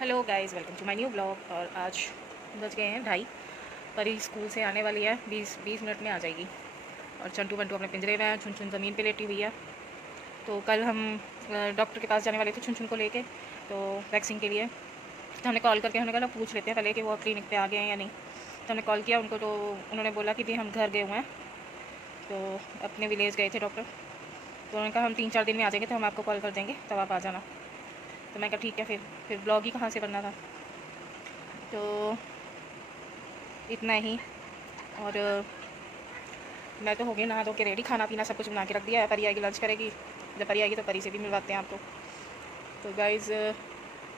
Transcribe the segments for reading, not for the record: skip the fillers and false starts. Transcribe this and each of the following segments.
Hello guys, welcome to my new blog. और आज बज गए हैं 2:30। परी स्कूल से आने वाली है, 20 मिनट में आ जाएगी। और चंटू बंटू अपने पिंजरे में है, छुन छुन ज़मीन पे लेटी हुई है। तो कल हम डॉक्टर के पास जाने वाले थे छुन छुन को लेके, तो वैक्सीन के लिए। तो हमने कॉल करके हमने कहा पूछ लेते हैं पहले कि वो क्लिनिक पे आ गए हैं या नहीं। तो हमने कॉल किया उनको, तो उन्होंने बोला कि दी हम घर गए हुए हैं, तो अपने विलेज गए थे डॉक्टर। तो उन्होंने कहा हम 3-4 दिन में आ जाएंगे, तो हम आपको कॉल कर देंगे, तब आप आ जाना। तो मैं कहा ठीक है। फिर ब्लॉग ही कहाँ से बनना था, तो इतना ही। और मैं तो हो गई नहा धो के रेडी, खाना पीना सब कुछ बना के रख दिया है। परी आएगी, लंच करेगी। जब परी आएगी तो परी से भी मिलवाते हैं आपको। तो गाइज़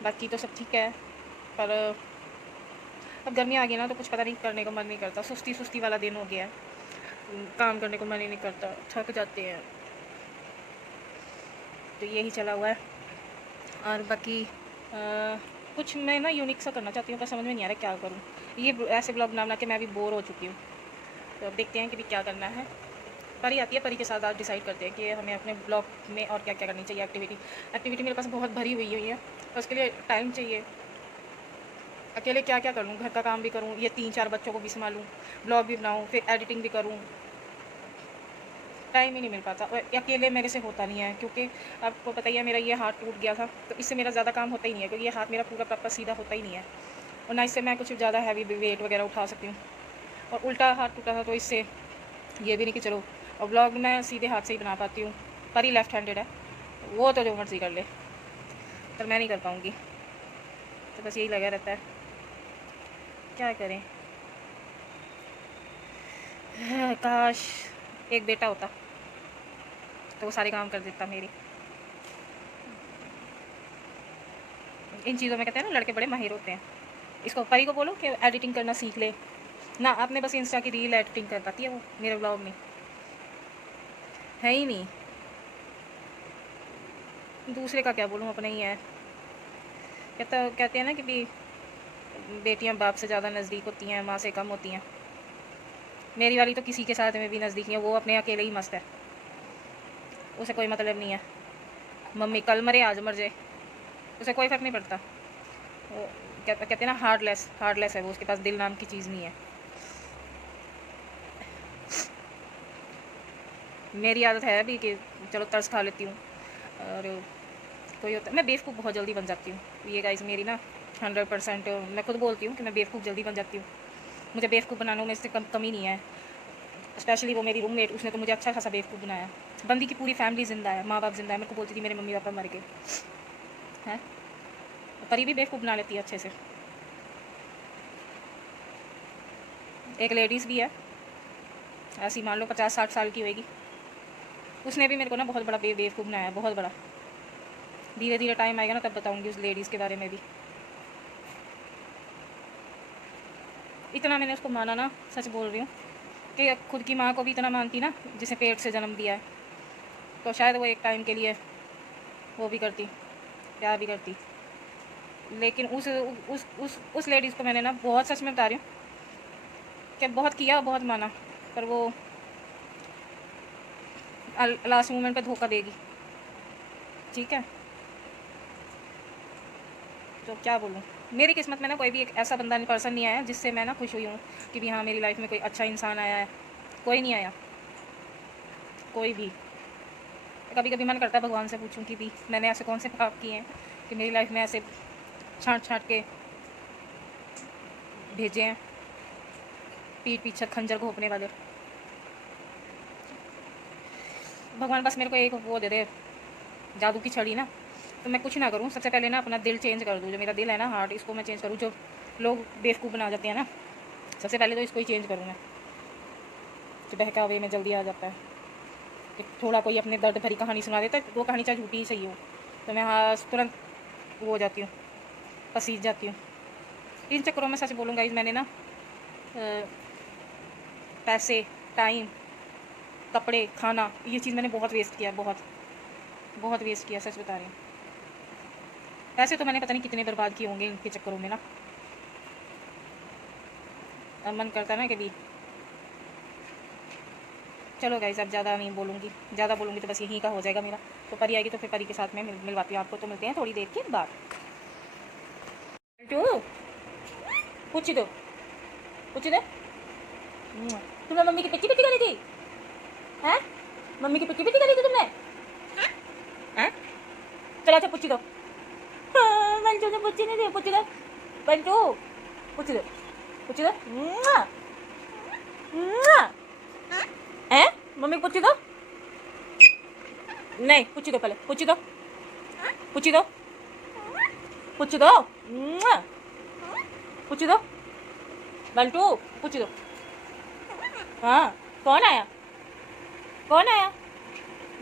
बाकी तो सब ठीक है, पर अब गर्मी आ गई ना, तो कुछ पता नहीं, करने का मन नहीं करता। सुस्ती सुस्ती वाला दिन हो गया है, काम करने को मन ही नहीं करता, थक जाते हैं। तो यही चला हुआ है। और बाकी कुछ मैं ना यूनिक सा करना चाहती हूँ, पर समझ में नहीं आ रहा क्या करूँ। ये ऐसे ब्लॉग बना बना के मैं भी बोर हो चुकी हूँ। तो अब देखते हैं कि भी क्या करना है। परी आती है, परी के साथ आज डिसाइड करते हैं कि हमें अपने ब्लॉग में और क्या क्या करनी चाहिए। एक्टिविटी मेरे पास बहुत भरी हुई है, और उसके लिए टाइम चाहिए। अकेले क्या क्या करूँ, घर का काम भी करूँ, ये 3-4 बच्चों को भी संभालूँ, ब्लॉग भी बनाऊँ, फिर एडिटिंग भी करूँ। टाइम ही नहीं मिल पाता, और अकेले मेरे से होता नहीं है, क्योंकि आपको पता ही है मेरा ये हाथ टूट गया था। तो इससे मेरा ज़्यादा काम होता ही नहीं है, क्योंकि ये हाथ मेरा पूरा प्रॉपर सीधा होता ही नहीं है। और ना इससे मैं कुछ ज़्यादा हैवी वेट वगैरह उठा सकती हूँ। और उल्टा हाथ टूटा था, तो इससे ये भी नहीं कि चलो। और ब्लॉग मैं सीधे हाथ से ही बना पाती हूँ। पर ही लेफ्ट हैंडेड है, वो तो जो मर्ज़ी कर ले, पर मैं नहीं कर पाऊँगी। तो बस यही लगा रहता है, क्या करें। काश एक बेटा होता, तो वो सारे काम कर देता मेरी। इन चीज़ों में कहते हैं ना, लड़के बड़े माहिर होते हैं। इसको परी को बोलो कि एडिटिंग करना सीख ले ना, आपने बस इंस्टा की रील एडिटिंग कर पाती है वो, मेरे ब्लॉग में है ही नहीं। दूसरे का क्या बोलूँ, अपना ही है। कहते हैं ना कि भी बेटियां बाप से ज़्यादा नज़दीक होती हैं, माँ से कम होती हैं। मेरी वाली तो किसी के साथ में भी नज़दीक नहीं है, वो अपने अकेले ही मस्त है, उसे कोई मतलब नहीं है। मम्मी कल मरे आज मर जाए, उसे कोई फ़र्क नहीं पड़ता। वो कहते हैं ना, हार्डलेस है वो, उसके पास दिल नाम की चीज़ नहीं है। मेरी आदत है अभी कि चलो तरस खा लेती हूँ। और कोई होता, मैं बेवकूफ़ बहुत जल्दी बन जाती हूँ। ये गाइस मेरी ना 100% मैं खुद बोलती हूँ कि मैं बेवकूफ़ जल्दी बन जाती हूँ। मुझे बेवकूफ़ बनाने में इससे कमी नहीं है। स्पेशली वो मेरी रूममेट, उसने तो मुझे अच्छा खासा बेवकूफ़ बनाया। बंदी की पूरी फैमिली ज़िंदा है, माँ बाप ज़िंदा है, मेरे को बोलती थी मेरे मम्मी पापा मर गए हैं। परी भी बेवकूफ़ बना लेती है अच्छे से। एक लेडीज़ भी है, ऐसी मान लो 50-60 साल की होगी, उसने भी मेरे को ना बहुत बड़ा बेवकूफ़ बनाया है, बहुत बड़ा। धीरे धीरे टाइम आएगा ना, तब बताऊँगी उस लेडीज़ के बारे में भी। इतना मैंने उसको माना ना, सच बोल रही हूँ, कि खुद की माँ को भी इतना मानती ना, जिसे पेट से जन्म दिया है, तो शायद वो एक टाइम के लिए वो भी करती, प्यार भी करती। लेकिन उस लेडीज़ को मैंने ना बहुत, सच में बता रही हूँ, कि बहुत किया, बहुत माना, पर वो लास्ट मोमेंट पे धोखा देगी। ठीक है, तो क्या बोलूँ। मेरी किस्मत में ना कोई भी एक ऐसा बंदा पर्सन नहीं आया जिससे मैं ना खुश हुई हूँ कि भी हाँ मेरी लाइफ में कोई अच्छा इंसान आया है। कोई नहीं आया, कोई भी। कभी कभी मन करता है भगवान से पूछूं कि भी मैंने ऐसे कौन से पाप किए हैं कि मेरी लाइफ में ऐसे छाँट छाँट के भेजे हैं, पीठ पीछे खंजर घोंपने वाले। भगवान बस मेरे को एक वो दे दे, जादू की छड़ी ना, तो मैं कुछ ना करूँ। सबसे पहले ना अपना दिल चेंज कर दूँ, जो मेरा दिल है ना, हार्ट, इसको मैं चेंज करूँ। जो लोग बेवकूफ़ बना जाते हैं ना, सबसे पहले तो इसको ही चेंज करूँ मैं, जो बहकावे में जल्दी आ जाता है। कि थोड़ा कोई अपने दर्द भरी कहानी सुना देता है, वो कहानी चाहे झूठी ही सही हो, तो मैं हाँ तुरंत वो हो जाती हूँ, पसीज जाती हूँ। इन चक्करों में सच बोलूँगा, मैंने ना पैसे, टाइम, कपड़े, खाना, ये चीज़ मैंने बहुत वेस्ट किया, बहुत बहुत वेस्ट किया, सच बता रही हूँ। पैसे तो मैंने पता नहीं कितने बर्बाद किए होंगे इनके चक्करों में ना। अब मन करता है ना कि भी चलो गाइस, अब ज़्यादा नहीं बोलूँगी, ज़्यादा बोलूँगी तो बस यहीं का हो जाएगा मेरा। तो परी आएगी तो फिर परी के साथ में मिलवाती हूँ आपको। तो मिलते हैं थोड़ी देर के बाद। बंटू पूछी दो तुमने मम्मी की पिच्ची पिच्ची करी थी हैं? मम्मी की पिच्ची पिच्ची करी थी तुमने हैं? चलो अच्छा पूछी दो। बंटू ने पूछी नहीं दी, पूछी दो बंटू, पूछी दो हैं? मम्मी को पूछी दो। नहीं पूछी दो, पहले पूछी दो पूछी दो बंटू पूछी दो। हाँ कौन आया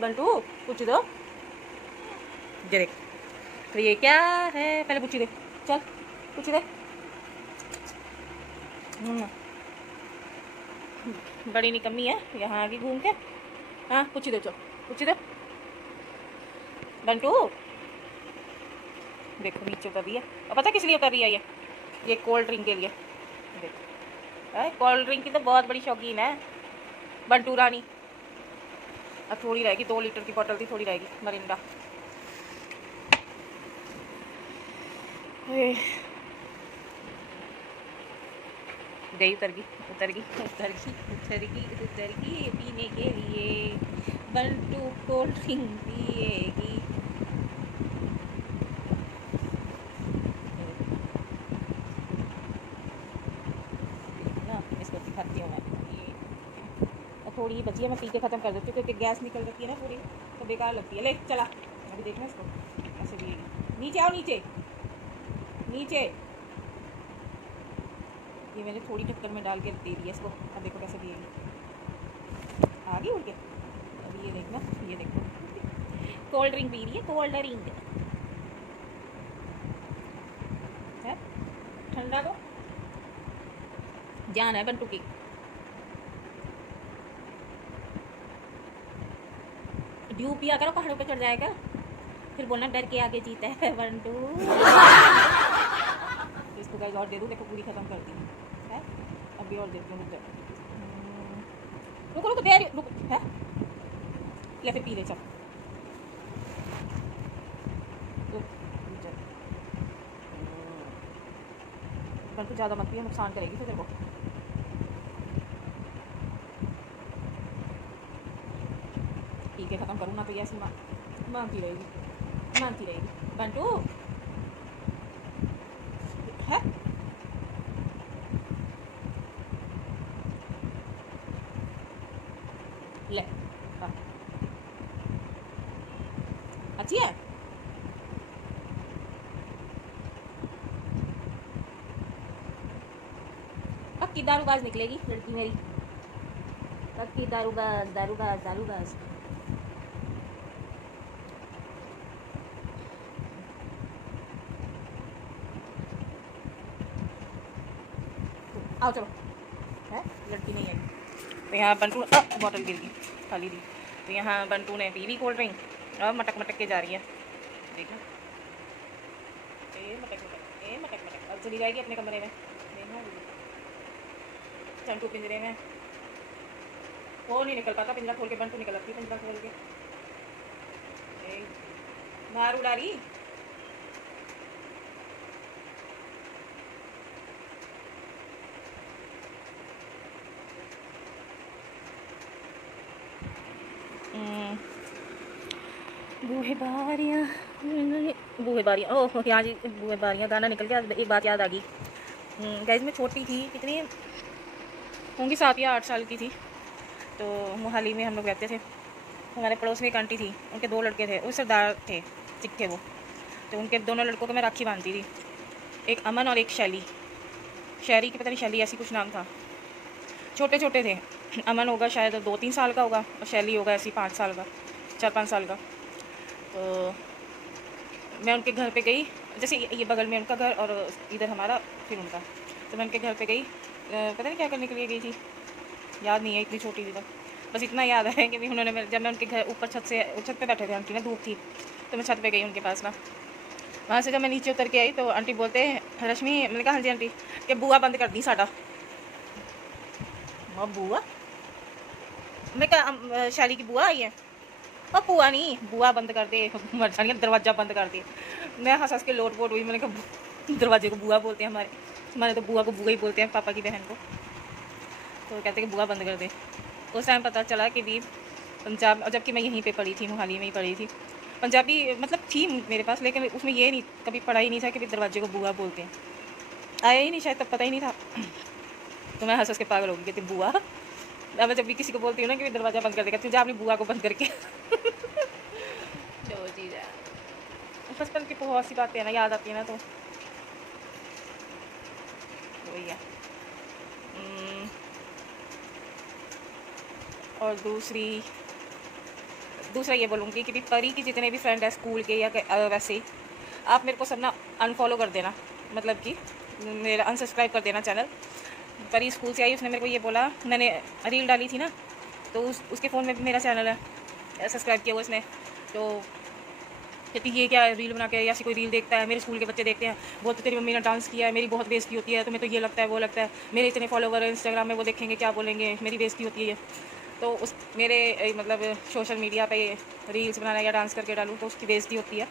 बंटू पूछी दो। देख तो ये क्या है, पहले पूछी दे, चल पूछी दे। बड़ी निकम्मी है, यहाँ आगे घूम के। हाँ पूछी दो, चल पूछी दो बंटू। देखो नीचे उतर रही है, और पता किस लिए उतर रही है ये कोल्ड ड्रिंक के लिए। देखो कोल्ड ड्रिंक की तो बहुत बड़ी शौकीन है बंटू रानी। अब थोड़ी रहेगी, 2 लीटर की बोतल थी, थोड़ी रहेगी मरिंडा। गई उतर गई पीने के लिए। बंटू कोल्ड ड्रिंक पिएगी। इसको दिखाती हूँ मैं, ये थोड़ी ही बची है, मैं पी के ख़त्म कर देती हूँ क्योंकि गैस निकल रही है ना पूरी, तो बेकार लगती है। ले चला अभी देखना इसको कैसे पिएगी। नीचे आओ, नीचे ये मैंने थोड़ी ढक्कन में डाल के दे दिया इसको। अब देखो कैसे पिएगी, आ गई उड़ के। अभी ये देखना, ये देखो कोल्ड ड्रिंक पी रही है, कोल्ड ड्रिंक है, ठंडा को जान है बंटू की। ड्यू पिया करो, पहाड़ों पे चढ़ जाएगा, फिर बोलना डर के आगे जीता है बंटू। इसको गाइस और दे दूँ, देखो पूरी खत्म कर दी है। अभी और देती हूँ, रुको दे रुको है, ले फिर पी ले, चल बंटू ज़्यादा मत पिया, नुकसान करेगी फिर तेरे को। पी के ख़त्म करूँ ना तो ये ऐसी मांगती रहेगी बंटू है। ले हाँ अच्छी है। पक्की दारूबाज निकलेगी लड़की मेरी, पक्की दारूबाज। आओ चलो, है लड़की नहीं आई। तो यहाँ बंटू बॉटल गिर गई, खाली दी। तो यहाँ बंटू ने पी ली कोल्ड ड्रिंक और मटक के जा रही है, देखना मटक अब चली जाएगी अपने कमरे में। देखना चंटू पिंजरे में, वो नहीं निकल पाता पिंजरा खोल के, बंटू निकल आती पिंजरा खोल के, बाहर उड़ा रही। बूहे बारियाँ ओह यहाँ जी, बूहे बारियाँ गाना निकल गया। एक बात याद आ गई गाइस, मैं छोटी थी, कितनी होंगी 7 या 8 साल की थी। तो मोहाली में हम लोग रहते थे, हमारे पड़ोस में एक आंटी थी, उनके 2 लड़के थे, वो सरदार थे, सिख थे वो। तो उनके दोनों लड़कों को मैं राखी बांधती थी, एक अमन और एक शैली की पता नहीं शैली ऐसी कुछ नाम था। छोटे छोटे थे, अमन होगा शायद 2-3 साल का होगा और शैली होगा ऐसी 5 साल का, 4-5 साल का। तो मैं उनके घर पे गई, जैसे ये बगल में उनका घर और इधर हमारा फिर उनका। तो मैं उनके घर पे गई, पता नहीं क्या करने के लिए गई थी, याद नहीं है, इतनी छोटी थी। तो बस इतना याद है कि उन्होंने जब मैं उनके घर ऊपर छत पे बैठे थे आंटी ने, धूप थी तो मैं छत पे गई उनके पास ना। वहाँ से जब मैं नीचे उतर के आई तो आंटी बोलते रश्मि, मैंने कहा हाँ जी आंटी, कि बुआ बंद कर दी साडा। बुआ, मैं कहा शाली की बुआ आई है, और बुआ नहीं, बुआ बंद कर दे, मर जानी, दरवाज़ा बंद कर दे। मैं हंस के लोट पोट हुई, मैंने कहा दरवाजे को बुआ बोलते हैं हमारे तो बुआ को बुआ ही बोलते हैं, पापा की बहन को। तो कहते हैं कि बुआ बंद कर दे। उस टाइम पता चला कि भी पंजाब, जबकि मैं यहीं पे पढ़ी थी, मोहाली में ही पढ़ी थी। पंजाबी मतलब थी मेरे पास, लेकिन उसमें ये नहीं, कभी पढ़ा ही नहीं था कि भी दरवाजे को बुआ बोलते हैं। आया ही नहीं शायद, तब पता ही नहीं था। तो मैं हंस के पागल हो गई, कहती बुआ। अब मैं जब भी किसी को बोलती हूँ ना कि दरवाज़ा बंद कर देगा, तुझे अपनी बुआ को बंद करके जो चीज़ है, बचपन की बहुत सी बातें हैं ना, याद आती है ना, तो वही है। और दूसरा ये बोलूँगी कि भी परी की जितने भी फ्रेंड है स्कूल के या वैसे ही, आप मेरे को सब ना अनफॉलो कर देना, मतलब कि मेरा अनसब्सक्राइब कर देना चैनल। परी स्कूल से आई, उसने मेरे को ये बोला, मैंने रील डाली थी ना, तो उसके फ़ोन में भी मेरा चैनल है, सब्सक्राइब किया हुआ उसने। तो कहती ये क्या रील बना के, या कोई रील देखता है, मेरे स्कूल के बच्चे देखते हैं, बोलते तेरी मम्मी ने डांस किया है, मेरी बहुत बेइज्जती होती है, तुम्हें तो ये लगता है वो लगता है, मेरे इतने फॉलोवर है इंस्टाग्राम में, वो देखेंगे क्या बोलेंगे, मेरी बेइज्जती होती है। तो उस मेरे मतलब सोशल मीडिया पे रील्स बनाना या डांस करके डालूँ तो उसकी बेइज्जती होती है,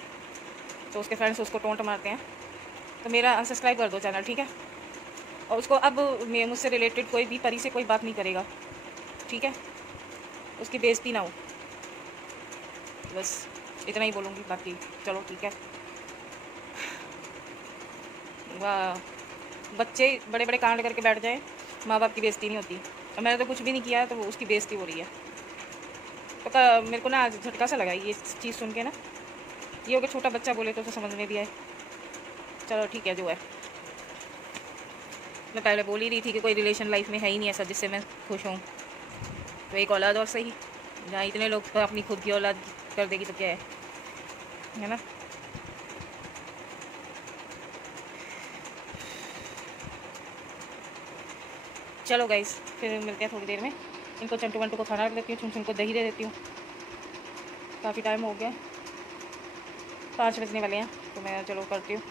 तो उसके फ्रेंड्स उसको टोंट मारते हैं। तो मेरा अनसब्सक्राइब कर दो चैनल, ठीक है। और उसको अब मुझसे रिलेटेड कोई भी परी से कोई बात नहीं करेगा, ठीक है, उसकी बेइज्जती ना हो, बस इतना ही बोलूँगी। बाकी चलो ठीक है। वाह, बच्चे बड़े बड़े कांड करके बैठ जाएं, माँ बाप की बेइज्जती नहीं होती। और मैंने तो कुछ भी नहीं किया, तो उसकी बेइज्जती हो रही है। तो मेरे को ना आज झटका सा लगा ये चीज़ सुन के ना, ये हो गया छोटा बच्चा बोले तो उसे समझ में भी आए। चलो ठीक है, जो है। मैं पहले बोल ही रही थी कि कोई रिलेशन लाइफ में है ही नहीं ऐसा जिससे मैं खुश हूँ। तो एक औलाद और सही, जहाँ इतने लोग तो अपनी खुद की औलाद कर देगी तो क्या है ना। चलो गाइस, फिर मिलते हैं थोड़ी देर में। इनको चंटू वंटू को खाना रख देती हूँ, चुन चुन को दही दे देती हूँ। काफ़ी टाइम हो गया, 5 बजने वाले हैं, तो मैं चलो करती हूँ।